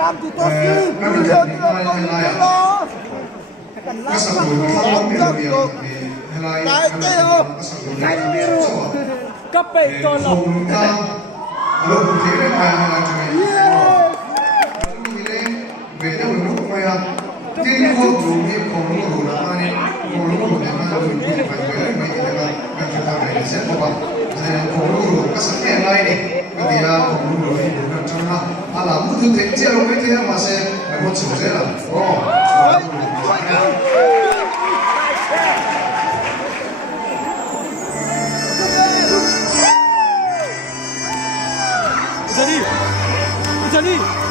làm thì tốt chứ nhiều chưa có gì lo cần làm sao không được cái tiêu cái biru cấp bệ cho lo lúc thế này là về đâu lúc mà tiên quốc dùng cái khổng lồ là ai khổng lồ để mà dùng cái phải với mấy cái là các chúng ta này sẽ có bằng khổng lồ các sản phẩm này này cái gì là khổng lồ thì đúng là trong nó là một thứ thế chia rồi cái thế mà sẽ phải một số sẽ là Jadi